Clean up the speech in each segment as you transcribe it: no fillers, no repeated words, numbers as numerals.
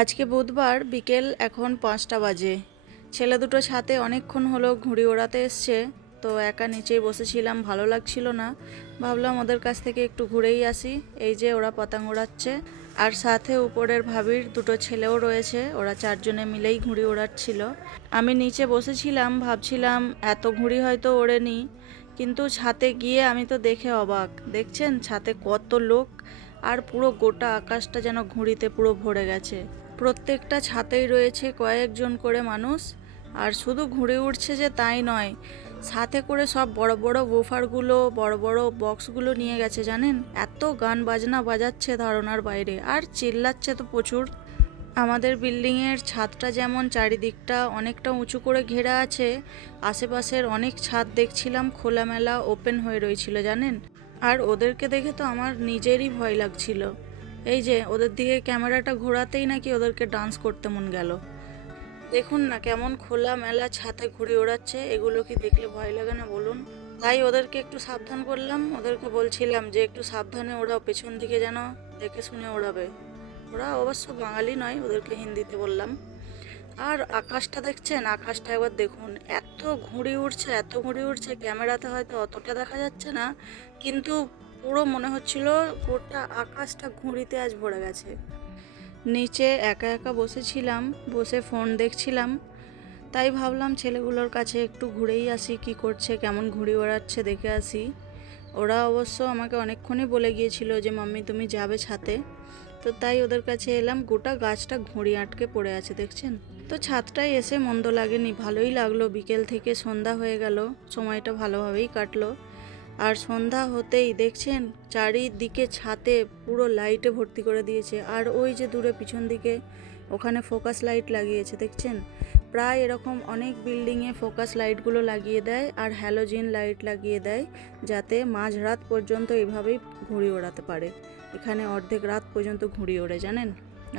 আজকে বুধবার বিকেল এখন 5টা বাজে। ছেলে দুটো ছাদে অনেকক্ষণ হলো ঘুড়ি ওড়াতে এসছে, তো একা নিচেই বসেছিলাম, ভালো লাগছিল না, ভাবলাম ওদের কাছ থেকে একটু ঘুরেই আসি। এই যে ওরা পতঙ্গ ওড়াচ্ছে, আর সাথে উপরের ভাবির দুটো ছেলেও রয়েছে, ওরা চারজনে মিলেই ঘুড়ি ওড়াচ্ছিল। আমি নিচে বসেছিলাম, ভাবছিলাম এত ঘুড়ি হয়তো ওড়েনি, কিন্তু ছাদে গিয়ে আমি তো দেখে অবাক। দেখছেন ছাদে কত লোক, আর পুরো গোটা আকাশটা যেন ঘুড়িতে পুরো ভরে গেছে। প্রত্যেকটা ছাতেই রয়েছে কয়েকজন করে মানুষ, আর শুধু ঘুরে উঠছে যে তাই নয়, সাথে করে সব বড় বড় বুফারগুলো, বড় বড় বক্সগুলো নিয়ে গেছে জানেন। এত গান বাজনা বাজাচ্ছে ধারণার বাইরে, আর চিল্লাচ্ছে তো প্রচুর। আমাদের বিল্ডিংয়ের ছাদটা যেমন চারিদিকটা অনেকটা উঁচু করে ঘেরা আছে, আশেপাশের অনেক ছাদ দেখছিলাম খোলামেলা ওপেন হয়ে রয়েছিল জানেন। আর ওদেরকে দেখে তো আমার নিজেরই ভয় লাগছিল। এই যে ওদের দিকে ক্যামেরাটা ঘোরাতেই নাকি ওদেরকে ডান্স করতে মন গেল। দেখুন না কেমন খোলা মেলা ছাদে ঘুরে ওড়াচ্ছে, এগুলো কি দেখলে ভয় লাগে না বলুন। তাই ওদেরকে একটু সাবধান করলাম, ওদেরকে বলছিলাম যে একটু সাবধানে ওড়াও, পেছন দিকে যেন দেখে শুনে ওড়াবে। ওরা অবশ্য বাঙালি নয়, ওদেরকে হিন্দিতে বললাম। আর আকাশটা দেখছেন, আকাশটা একবার দেখুন, এত ঘুড়ি উড়ছে, এত ঘুড়ি উড়ছে, ক্যামেরাতে হয়তো অতটা দেখা যাচ্ছে না, কিন্তু পুরো মনে হচ্ছিল গোটা আকাশটা ঘুড়িতে আজ ভরে গেছে। নিচে একা একা বসেছিলাম, বসে ফোন দেখছিলাম, তাই ভাবলাম ছেলেগুলোর কাছে একটু ঘুরেই আসি, কি করছে, কেমন ঘুড়ি ওড়াচ্ছে দেখে আসি। ওরা অবশ্য আমাকে অনেকক্ষণই বলে গিয়েছিল যে মাম্মি তুমি যাবে ছাদে, তো তাই ওদের কাছে এলাম। গোটা গাছটা ঘুড়ি আটকে পড়ে আছে দেখছেন। তো ছাদটায় এসে মন্দ লাগেনি, ভালোই লাগলো। বিকেল থেকে সন্ধ্যা হয়ে গেল, সময়টা ভালোভাবেই কাটলো। আর সন্ধ্যা হতেই দেখছেন চারিদিকে ছাদে পুরো লাইটে ভর্তি করে দিয়েছে। আর ওই যে দূরে পিছন দিকে ওখানে ফোকাস লাইট লাগিয়েছে দেখছেন। প্রায় এরকম অনেক বিল্ডিংয়ে ফোকাস লাইটগুলো লাগিয়ে দেয় আর হ্যালোজিন লাইট লাগিয়ে দেয়, যাতে মাঝরাত পর্যন্ত এইভাবেই ঘুড়ি ওড়াতে পারে। এখানে অর্ধেক রাত পর্যন্ত ঘুড়ি ওড়ে জানেন।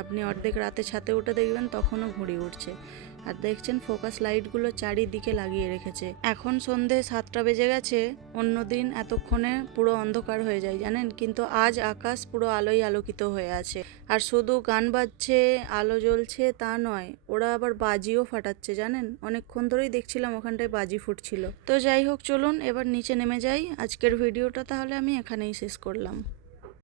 আপনি অর্ধেক রাতে ছাদে উঠে দেখবেন তখনও ঘুড়ি উঠছে। আর দেখছেন ফোকাস লাইটগুলো চারিদিকে লাগিয়ে রেখেছে। এখন সন্ধে 7টা বেজে গেছে, অন্যদিন এতক্ষণে পুরো অন্ধকার হয়ে যায় জানেন, কিন্তু আজ আকাশ পুরো আলোয় আলোকিত হয়ে আছে। আর শুধু গান বাজছে, আলো জ্বলছে তা নয়, ওরা আবার বাজিও ফাটাচ্ছে জানেন। অনেকক্ষণ ধরেই দেখছিলাম ওখানটায় বাজি ফুটছিল। তো যাই হোক, চলুন এবার নিচে নেমে যাই। আজকের ভিডিওটা তাহলে আমি এখানেই শেষ করলাম।